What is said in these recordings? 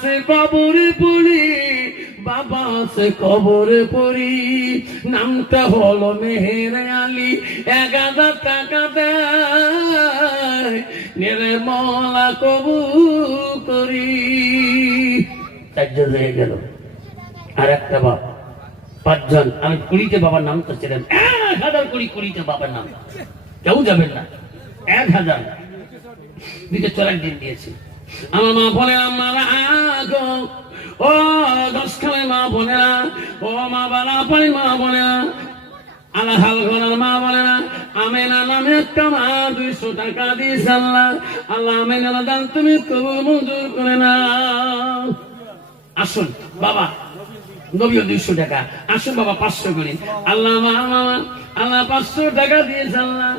সে কবরে পড়ি বাবা সে কবরে পড়ি নামটা হলো মেহের আলী 1000 টাকা দেয় নেরে মওলা কবুল করি। 4 জন হয়ে গেল আর একটা বাপ 5 জন। আমি 20টা বাবার নাম তো ছিলেন 1000 20টা বাবার নাম কেউ যাবেন না 1000 দিকে চলার দিন দিয়েছি। আমার মা বলে মারা গো ও 10 খানে মা বলে না ও মা বালা পানি মা বলে না আল্লাহ হাল ঘরের মা বলে না আমেনা নামে একটা মা 200 টাকা দিয়েছে আল্লাহ আল্লাহ আমেনা দান তুমি কবুল মঞ্জুর করে না। আসুন বাবা নবীও 200 টাকা আসুন বাবা 500 করে আল্লাহ মা আল্লাহ 500 টাকা দিয়েছে আল্লাহ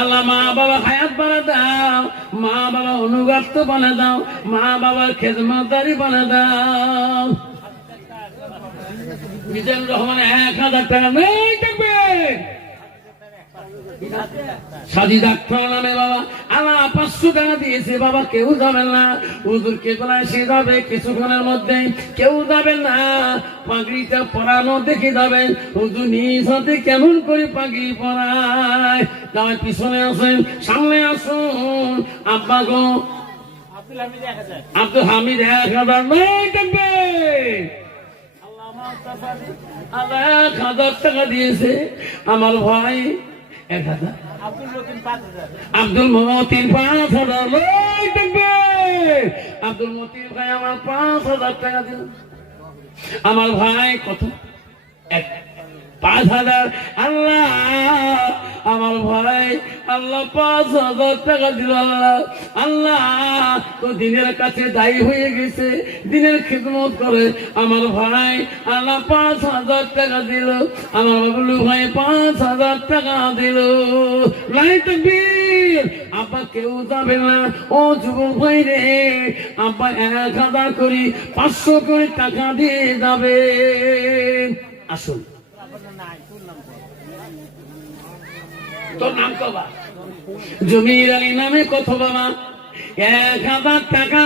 আল্লাহ মা বাবা হায়াত বাড়া দাও মা বাবা অনুগত বানা দাও মা বাবার খেদমতদারি বানা দাও। মিজানুর রহমান 1000 টাকা নেই থাকবে সাজিদ আক্তার নামে বাবা আল্লাহ 500 টাকা দিয়েছে বাবা কেউ যাবেন না হুজুর কে বলায় সে যাবে কিছুক্ষণের মধ্যে কেউ যাবেন না পাগড়িটা পরানো দেখে যাবেন হুজুর নিজ হাতে কেমন করে পাগড়ি পরায় তাই পিছনে আসেন সামনে আসুন আব্বা গো আব্দুল হামিদ 1000 নেই থাকবে আল্লাহ 1000 টাকা দিয়েছে আমার ভাই 1000 আব্দুল মতিন 5000 লই থাকবে আব্দুল মতিন ভাই আমার 5000 টাকা দিল আমার ভাই কত 5000 আল্লাহ আমার ভাই আল্লাহ 5000 টাকা দিল আল্লাহ আল্লাহ তো দিনের কাছে দায়ী হয়ে গেছে দিনের খিদমত করে আমার ভাই আল্লাহ 5000 টাকা দিল আমার বাবলু ভাই 5000 টাকা দিল লাই তাকবীর আব্বা কেউ যাবে না ও যুবক ভাই রে আব্বা 1000 করে 500 করে টাকা দিয়ে যাবে। আসুন তোর নাম কবা জমির আলী নামে কত বাবা 1000 টাকা